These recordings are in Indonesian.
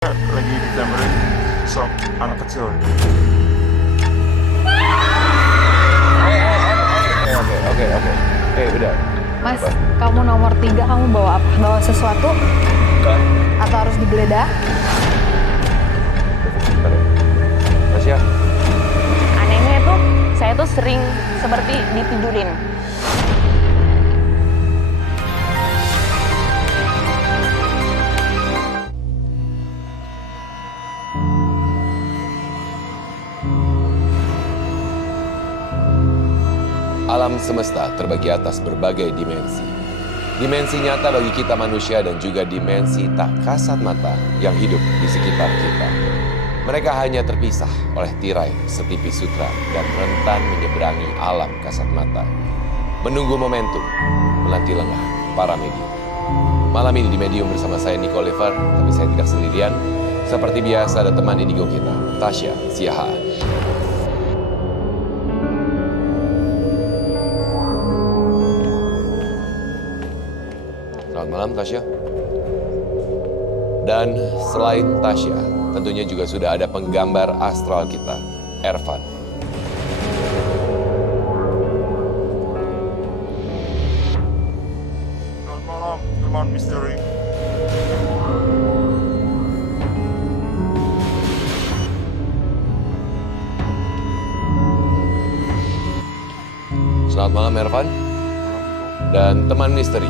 lagi digambarin shock anak kecil. Oke. Udah. Mas, kamu nomor 3, kamu bawa apa? Bawa sesuatu? Enggak. Atau harus digeledah? Tasya. Anehnya itu, saya tuh sering seperti ditidurin. Alam semesta terbagi atas berbagai dimensi. Dimensi nyata bagi kita manusia dan juga dimensi tak kasat mata yang hidup di sekitar kita. Mereka hanya terpisah oleh tirai setipis sutra dan rentan menyeberangi alam kasat mata. Menunggu momentum, menanti lengah para medium. Malam ini di Medium bersama saya Nico Oliver, tapi saya tidak sendirian. Seperti biasa ada teman indigo kita, Tasya Siahaan. Selamat malam Tasya. Dan selain Tasya, tentunya juga sudah ada penggambar astral kita, Ervan. Selamat malam, teman misteri. Selamat malam Ervan. Dan teman misteri,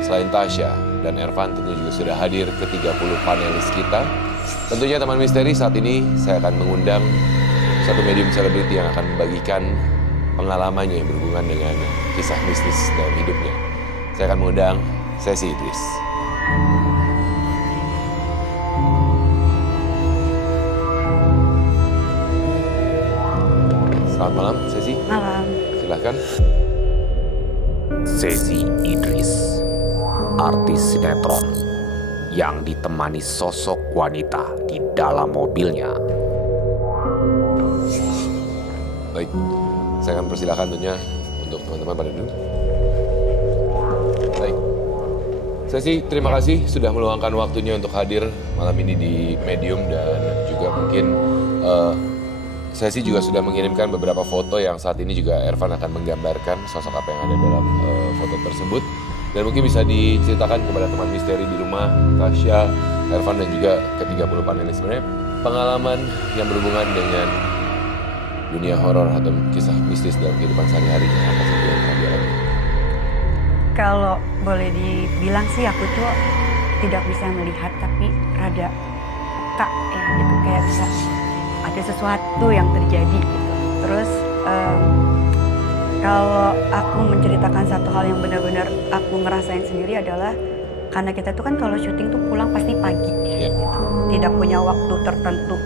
selain Tasya dan Ervan tentunya juga sudah hadir ke 30 panelis kita. Tentunya teman misteri saat ini saya akan mengundang satu medium selebriti yang akan membagikan pengalamannya yang berhubungan dengan kisah mistis dalam hidupnya. Saya akan mengundang Sesi Idris. Selamat malam Sesi. Malam. Silahkan. Sesi Idris, artis sinetron yang ditemani sosok wanita di dalam mobilnya. Baik, saya akan persilakan tentunya untuk teman-teman pada dulu. Baik, Sesi terima kasih sudah meluangkan waktunya untuk hadir malam ini di Medium dan juga mungkin Sesi juga sudah mengirimkan beberapa foto yang saat ini juga Ervan akan menggambarkan sosok apa yang ada dalam foto tersebut. Dan mungkin bisa diceritakan kepada teman misteri di rumah, Tasya, Ervan dan juga ke-30 panelis. Sebenarnya pengalaman yang berhubungan dengan dunia horor atau kisah mistis dalam kehidupan sehari-harinya apa saja yang pernah dialami? Kalau boleh dibilang sih aku tuh tidak bisa melihat tapi rada peka ya gitu, kayak bisa ada sesuatu yang terjadi gitu. Terus kalau aku menceritakan satu hal yang benar-benar aku ngerasain sendiri adalah karena kita tuh kan kalau syuting tuh pulang pasti pagi ya, gitu. Tidak punya waktu tertentu.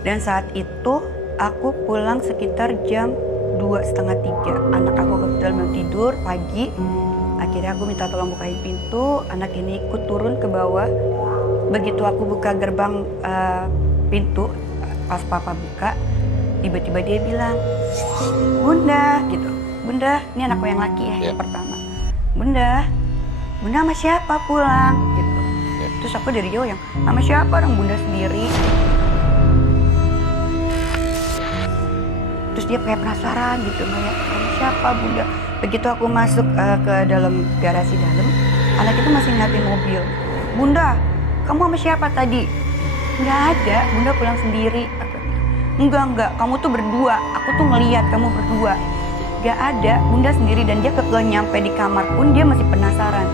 Dan saat itu aku pulang sekitar jam 2:30. Anak aku kebetulan belum tidur pagi. Akhirnya aku minta tolong bukain pintu. Anak ini ikut turun ke bawah. Begitu aku buka gerbang pintu, pas papa buka, tiba-tiba dia bilang, "Bunda," gitu. "Bunda," ini anakku yang laki ya, yang pertama. "Bunda, Bunda sama siapa pulang?" gitu. Terus aku dari jauh yang, "Sama siapa, orang Bunda sendiri." Terus dia kayak penasaran gitu, kayak, "Sama siapa Bunda?" Begitu aku masuk ke dalam garasi dalam, anak itu masih ngeliatin mobil. "Bunda, kamu sama siapa tadi?" "Nggak ada, Bunda pulang sendiri." Aku, enggak, kamu tuh berdua. Aku tuh ngeliat kamu berdua. Nggak ada, Bunda sendiri." Dan dia nyampe di kamar pun dia masih penasaran.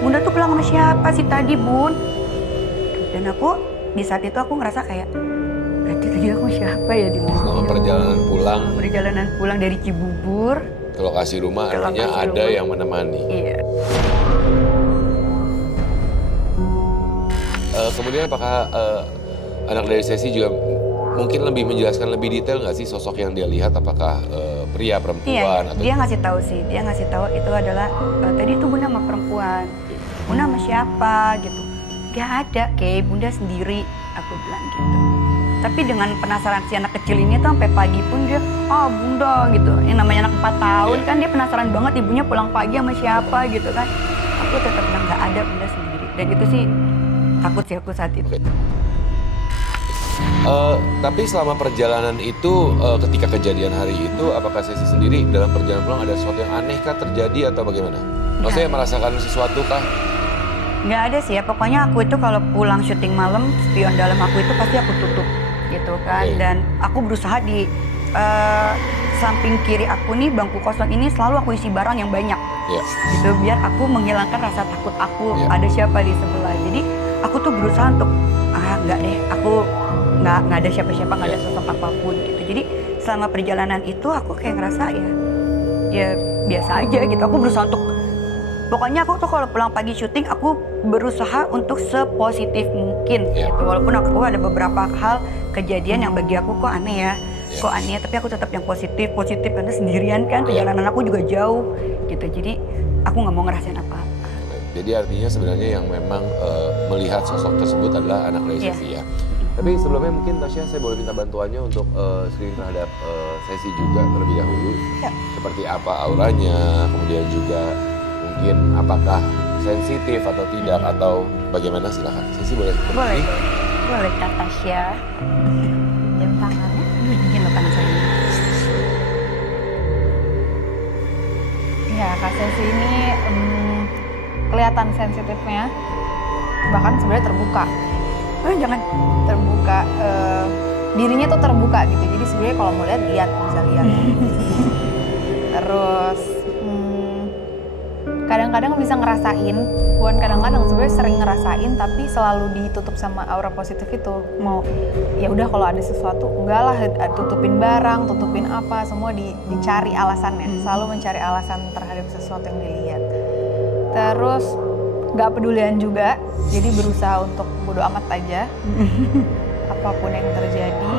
"Bunda tuh pulang sama siapa sih tadi, Bun?" Dan aku, di saat itu aku ngerasa kayak, berarti tadi aku siapa ya di mobil? Selama Perjalanan pulang dari Cibubur ke lokasi rumah ke artinya lokasi ada rumah. yang menemani. Iya. Kemudian apakah anak dari Sesi juga mungkin lebih menjelaskan lebih detail nggak sih sosok yang dia lihat? Apakah pria, perempuan? Iya, atau dia ngasih tahu sih. Dia ngasih tahu itu adalah tadi itu Bunda sama perempuan. "Bunda sama siapa?" gitu. "Gak ada, kayak Bunda sendiri," aku bilang gitu. Tapi dengan penasaran si anak kecil ini tuh sampai pagi pun dia, "Ah Bunda," gitu. Yang namanya anak 4 tahun kan dia penasaran banget ibunya pulang pagi sama siapa gitu kan. Aku tetap bilang gak ada, Bunda sendiri. Dan itu sih takut sih aku saat itu. Oke. Tapi selama perjalanan itu, ketika kejadian hari itu, apakah Sesi sendiri dalam perjalanan pulang ada sesuatu yang aneh kah terjadi atau bagaimana? Maksudnya merasakan sesuatu kah? Nggak ada sih ya, pokoknya aku itu kalau pulang syuting malam, spion dalam aku itu pasti aku tutup gitu kan. Oke. Dan aku berusaha di samping kiri aku nih, bangku kosong ini selalu aku isi barang yang banyak. Ya. Gitu, biar aku menghilangkan rasa takut aku Ya. ada siapa di sebelah. Jadi aku tuh berusaha untuk, nggak deh, aku nggak ada siapa-siapa, nggak ada Ya. sosok apapun gitu. Jadi selama perjalanan itu aku kayak ngerasa ya biasa aja gitu. Aku berusaha untuk, pokoknya aku tuh kalau pulang pagi syuting aku berusaha untuk sepositif mungkin Ya. gitu. Walaupun aku ada beberapa hal kejadian yang bagi aku kok aneh ya, kok aneh, tapi aku tetap yang positif karena sendirian kan, perjalanan aku juga jauh gitu. Jadi aku nggak mau ngerasain apa-apa. Jadi artinya sebenarnya yang memang melihat sosok tersebut adalah anak dari Iya. Sesi ya. Tapi sebelumnya mungkin Tasya saya boleh minta bantuannya untuk screening terhadap Sesi juga terlebih dahulu. Ya. Seperti apa auranya, kemudian juga mungkin apakah sensitif atau tidak atau bagaimana, silakan. Sesi boleh Boleh, berdiri. boleh Kak Tasya. Jam tangannya. Mungkin lo tangan saya. Ya, Kak Sesi ini kelihatan sensitifnya. Bahkan sebenarnya terbuka. Jangan. Terbuka, dirinya tuh terbuka gitu. Jadi sebenarnya kalau mau lihat, bisa lihat. Terus kadang-kadang bisa ngerasain, bukan kadang-kadang, sebenarnya sering ngerasain, tapi selalu ditutup sama aura positif itu. Mau ya udah kalau ada sesuatu, enggak lah, tutupin barang, tutupin apa, semua dicari alasannya. Selalu mencari alasan terhadap sesuatu yang dilihat. Terus nggak pedulian juga, jadi berusaha untuk bodo amat aja apapun yang terjadi.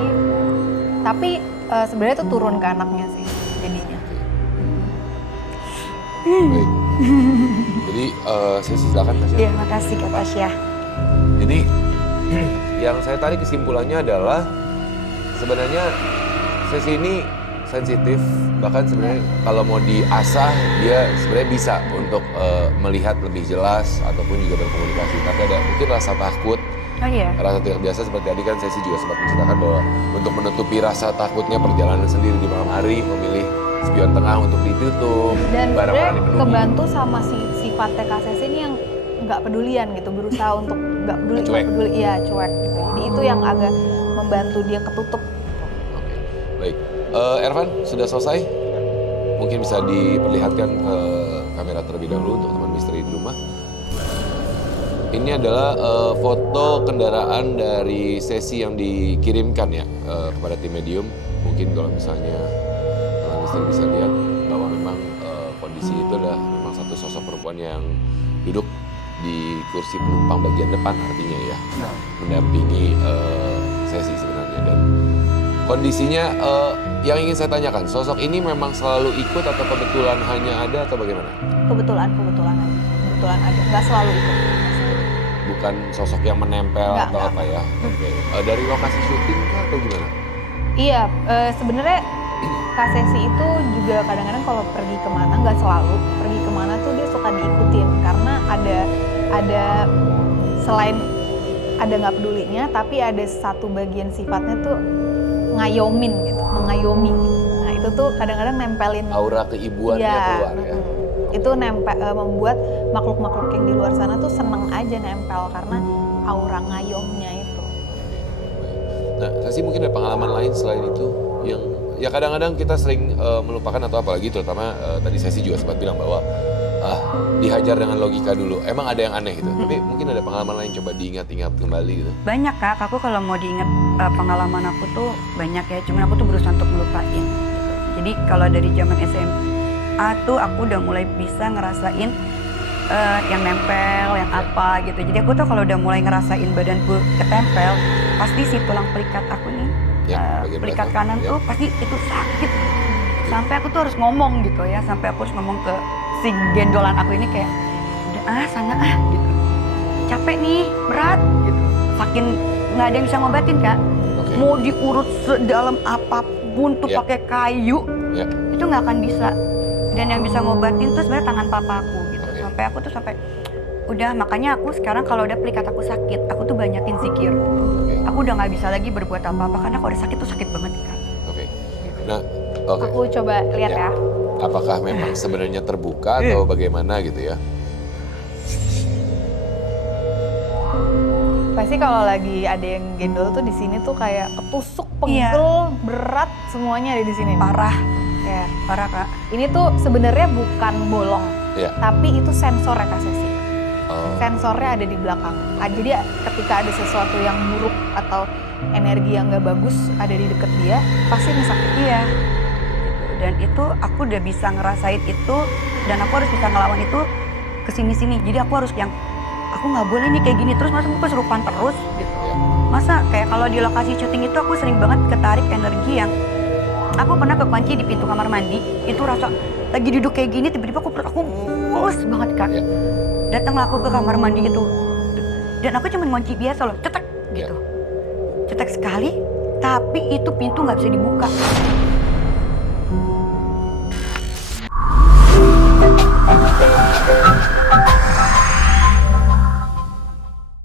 Tapi sebenarnya itu turun ke anaknya sih jadinya. Baik. Jadi Sesi silakan Tasya. Iya, makasih Kak Tasya. Jadi yang saya tarik kesimpulannya adalah sebenarnya Sesi ini sensitif, bahkan sebenarnya kalau mau diasah dia sebenarnya bisa untuk melihat lebih jelas ataupun juga berkomunikasi. Tapi ada mungkin rasa takut, Oh iya. rasa tidak biasa seperti tadi kan Sesi juga sempat menceritakan bahwa untuk menutupi rasa takutnya perjalanan sendiri di malam hari memilih spion tengah untuk ditutup, Dan barang-barang sebenarnya dipenuhi. kebantu sama sifatnya Kak Sesi ini yang nggak pedulian gitu, berusaha untuk nggak peduli, Cuek. iya cuek gitu. Jadi itu yang agak membantu dia ketutup. Oke, baik. Ervan, sudah selesai? Mungkin bisa diperlihatkan ke kamera terlebih dahulu untuk teman misteri di rumah. Ini adalah foto kendaraan dari Sesi yang dikirimkan ya kepada tim medium. Mungkin kalau misalnya teman misteri bisa lihat bahwa memang kondisi itu adalah memang satu sosok perempuan yang duduk di kursi penumpang bagian depan artinya ya, mendampingi Sesi sebenarnya. Dan kondisinya yang ingin saya tanyakan, sosok ini memang selalu ikut atau kebetulan hanya ada atau bagaimana? Kebetulan ada, nggak selalu ikut. Bukan sosok yang menempel Nggak, atau nggak. apa ya? Oke. Dari lokasi syuting kah atau gimana? Iya, sebenarnya Kak Sesi itu juga kadang-kadang kalau pergi kemana, nggak selalu, pergi kemana tuh dia suka diikutin karena ada selain ada nggak pedulinya, tapi ada satu bagian sifatnya tuh ngayomin gitu, mengayomi. Nah itu tuh kadang-kadang nempelin. Aura keibuannya keluar ya? Itu membuat makhluk-makhluk yang di luar sana tuh seneng aja nempel karena aura ngayomnya itu. Nah, Sesi mungkin ada pengalaman lain selain itu yang ya kadang-kadang kita sering melupakan atau apalagi terutama tadi Sesi juga sempat bilang bahwa dihajar dengan logika dulu. Emang ada yang aneh gitu, tapi mungkin ada pengalaman lain coba diingat-ingat kembali gitu. Banyak Kak, aku kalau mau diingat pengalaman aku tuh banyak ya, cuman aku tuh berusaha untuk melupain. Jadi kalau dari zaman SMA tuh aku udah mulai bisa ngerasain yang nempel, yang apa gitu. Jadi aku tuh kalau udah mulai ngerasain badanku ketempel, pasti si tulang pelikat aku nih, bagian pelikat belakang, kanan ya. tuh pasti itu sakit. Sampai aku tuh harus ngomong gitu ya, sampai aku harus ngomong ke si gendolan aku ini kayak, udah sana gitu. Capek nih, berat gitu. Saking nggak ada yang bisa ngobatin Kak. Oke. Mau diurut sedalam apapun tuh Ya. pakai kayu, Ya. itu nggak akan bisa. Dan yang bisa ngobatin tuh sebenarnya tangan papaku gitu. Oke. Sampai aku tuh sampai Udah, makanya aku sekarang kalau udah plikat aku sakit, aku tuh banyakin zikir. Oke. Aku udah nggak bisa lagi berbuat apa-apa karena kalau udah sakit tuh sakit banget kan. Oke. Nah, oke. Aku coba lihat Ya. ya. Apakah memang sebenarnya terbuka atau bagaimana gitu ya? Pasti kalau lagi ada yang gendol tuh di sini tuh kayak ketusuk, Iya. pegel, berat, semuanya ada di sini. Parah, Ya. parah Kak. Ini tuh sebenarnya bukan bolong, Iya. tapi itu sensor ya Kak Sesi. Oh. Sensornya ada di belakang. Jadi ketika ada sesuatu yang buruk atau energi yang nggak bagus ada di deket dia, pasti ngesakit. Iya. Dan itu aku udah bisa ngerasain itu dan aku harus bisa ngelawan itu kesini-sini. Jadi aku harus yang aku nggak boleh nih kayak gini terus, masa aku kesurupan terus gitu. Ya. Masa kayak kalau di lokasi syuting itu aku sering banget ketarik energi yang aku pernah kekunci di pintu kamar mandi, itu rasa lagi duduk kayak gini tiba-tiba aku mulus banget Kak. Ya. Datanglah aku ke kamar mandi itu dan aku cuma ngunci biasa loh, cetek gitu. Cetek sekali, tapi itu pintu nggak bisa dibuka.